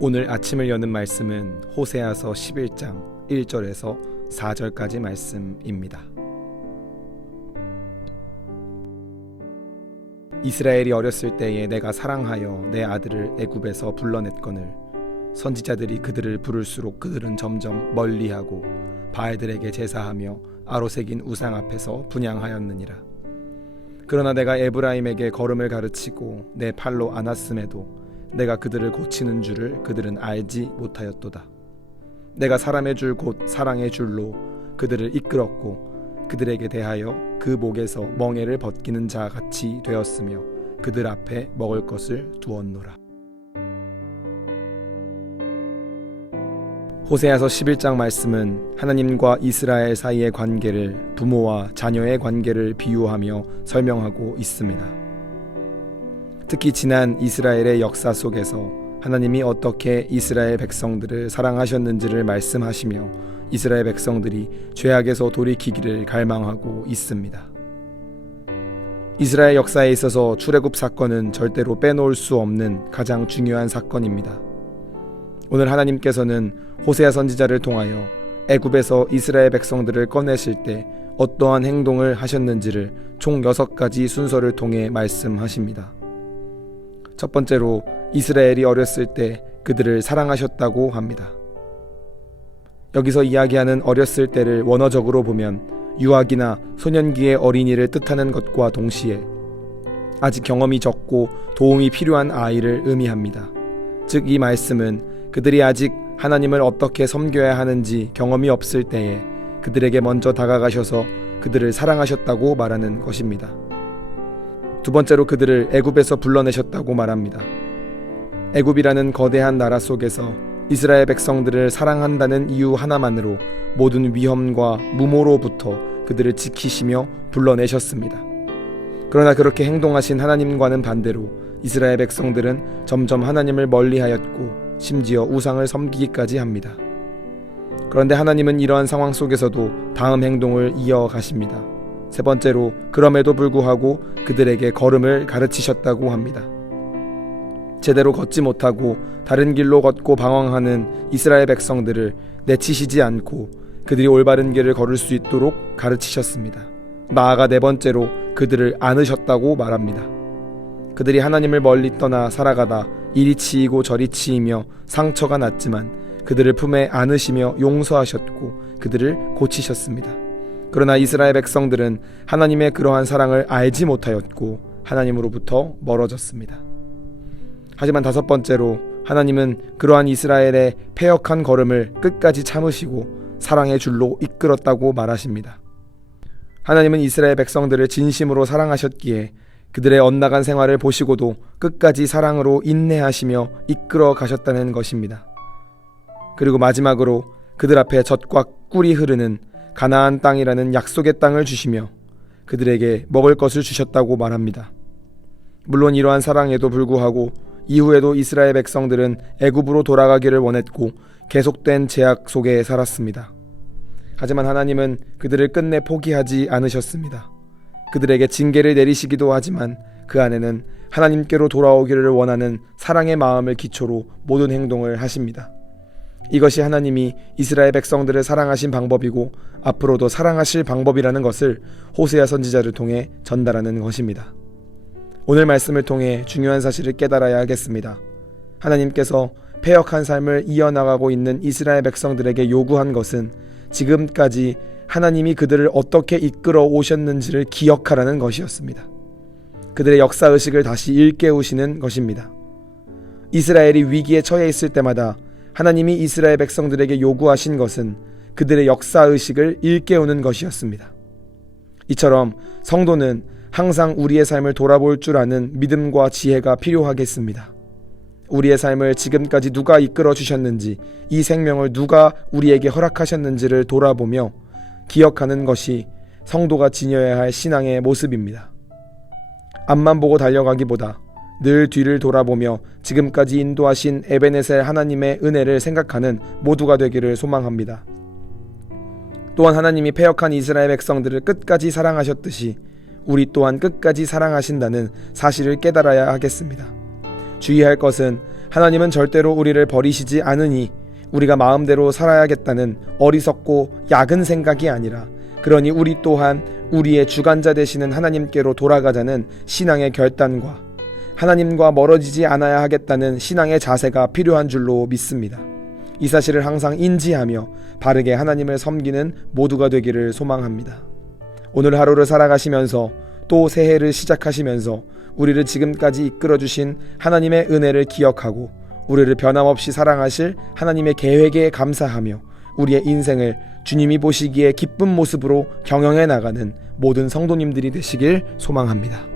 오늘 아침을 여는 말씀은 호세아서 11장 1절에서 4절까지 말씀입니다. 이스라엘이 어렸을 때에 내가 사랑하여 내 아들을 애굽에서 불러냈거늘 선지자들이 그들을 부를수록 그들은 점점 멀리하고 바알들에게 제사하며 아로새긴 우상 앞에서 분향하였느니라. 그러나 내가 에브라임에게 걸음을 가르치고 내 팔로 안았음에도 내가 그들을 고치는 줄을 그들은 알지 못하였도다. 내가 사람의 줄 곧 사랑의 줄로 그들을 이끌었고 그들에게 대하여 그 목에서 멍에를 벗기는 자 같이 되었으며 그들 앞에 먹을 것을 두었노라. 호세아서 11장 말씀은 하나님과 이스라엘 사이의 관계를 부모와 자녀의 관계를 비유하며 설명하고 있습니다. 특히 지난 이스라엘의 역사 속에서 하나님이 어떻게 이스라엘 백성들을 사랑하셨는지를 말씀하시며 이스라엘 백성들이 죄악에서 돌이키기를 갈망하고 있습니다. 이스라엘 역사에 있어서 출애굽 사건은 절대로 빼놓을 수 없는 가장 중요한 사건입니다. 오늘 하나님께서는 호세아 선지자를 통하여 애굽에서 이스라엘 백성들을 꺼내실 때 어떠한 행동을 하셨는지를 총 6가지 순서를 통해 말씀하십니다. 첫 번째로 이스라엘이 어렸을 때 그들을 사랑하셨다고 합니다. 여기서 이야기하는 어렸을 때를 원어적으로 보면 유아기나 소년기의 어린이를 뜻하는 것과 동시에 아직 경험이 적고 도움이 필요한 아이를 의미합니다. 즉 이 말씀은 그들이 아직 하나님을 어떻게 섬겨야 하는지 경험이 없을 때에 그들에게 먼저 다가가셔서 그들을 사랑하셨다고 말하는 것입니다. 두 번째로 그들을 애굽에서 불러내셨다고 말합니다. 애굽이라는 거대한 나라 속에서 이스라엘 백성들을 사랑한다는 이유 하나만으로 모든 위험과 무모로부터 그들을 지키시며 불러내셨습니다. 그러나 그렇게 행동하신 하나님과는 반대로 이스라엘 백성들은 점점 하나님을 멀리하였고 심지어 우상을 섬기기까지 합니다. 그런데 하나님은 이러한 상황 속에서도 다음 행동을 이어가십니다. 세 번째로 그럼에도 불구하고 그들에게 걸음을 가르치셨다고 합니다. 제대로 걷지 못하고 다른 길로 걷고 방황하는 이스라엘 백성들을 내치시지 않고 그들이 올바른 길을 걸을 수 있도록 가르치셨습니다. 나아가 네 번째로 그들을 안으셨다고 말합니다. 그들이 하나님을 멀리 떠나 살아가다 이리 치이고 저리 치이며 상처가 났지만 그들을 품에 안으시며 용서하셨고 그들을 고치셨습니다. 그러나 이스라엘 백성들은 하나님의 그러한 사랑을 알지 못하였고 하나님으로부터 멀어졌습니다. 하지만 다섯 번째로 하나님은 그러한 이스라엘의 패역한 걸음을 끝까지 참으시고 사랑의 줄로 이끌었다고 말하십니다. 하나님은 이스라엘 백성들을 진심으로 사랑하셨기에 그들의 엇나간 생활을 보시고도 끝까지 사랑으로 인내하시며 이끌어 가셨다는 것입니다. 그리고 마지막으로 그들 앞에 젖과 꿀이 흐르는 가나안 땅이라는 약속의 땅을 주시며 그들에게 먹을 것을 주셨다고 말합니다. 물론 이러한 사랑에도 불구하고 이후에도 이스라엘 백성들은 애굽으로 돌아가기를 원했고 계속된 제약 속에 살았습니다. 하지만 하나님은 그들을 끝내 포기하지 않으셨습니다. 그들에게 징계를 내리시기도 하지만 그 안에는 하나님께로 돌아오기를 원하는 사랑의 마음을 기초로 모든 행동을 하십니다. 이것이 하나님이 이스라엘 백성들을 사랑하신 방법이고 앞으로도 사랑하실 방법이라는 것을 호세아 선지자를 통해 전달하는 것입니다. 오늘 말씀을 통해 중요한 사실을 깨달아야 하겠습니다. 하나님께서 패역한 삶을 이어나가고 있는 이스라엘 백성들에게 요구한 것은 지금까지 하나님이 그들을 어떻게 이끌어 오셨는지를 기억하라는 것이었습니다. 그들의 역사의식을 다시 일깨우시는 것입니다. 이스라엘이 위기에 처해 있을 때마다 하나님이 이스라엘 백성들에게 요구하신 것은 그들의 역사의식을 일깨우는 것이었습니다. 이처럼 성도는 항상 우리의 삶을 돌아볼 줄 아는 믿음과 지혜가 필요하겠습니다. 우리의 삶을 지금까지 누가 이끌어 주셨는지, 이 생명을 누가 우리에게 허락하셨는지를 돌아보며 기억하는 것이 성도가 지녀야 할 신앙의 모습입니다. 앞만 보고 달려가기보다 늘 뒤를 돌아보며 지금까지 인도하신 에베네셀 하나님의 은혜를 생각하는 모두가 되기를 소망합니다. 또한 하나님이 패역한 이스라엘 백성들을 끝까지 사랑하셨듯이 우리 또한 끝까지 사랑하신다는 사실을 깨달아야 하겠습니다. 주의할 것은 하나님은 절대로 우리를 버리시지 않으니 우리가 마음대로 살아야겠다는 어리석고 야근 생각이 아니라, 그러니 우리 또한 우리의 주관자 되시는 하나님께로 돌아가자는 신앙의 결단과 하나님과 멀어지지 않아야 하겠다는 신앙의 자세가 필요한 줄로 믿습니다. 이 사실을 항상 인지하며 바르게 하나님을 섬기는 모두가 되기를 소망합니다. 오늘 하루를 살아가시면서 또 새해를 시작하시면서 우리를 지금까지 이끌어주신 하나님의 은혜를 기억하고 우리를 변함없이 사랑하실 하나님의 계획에 감사하며 우리의 인생을 주님이 보시기에 기쁜 모습으로 경영해 나가는 모든 성도님들이 되시길 소망합니다.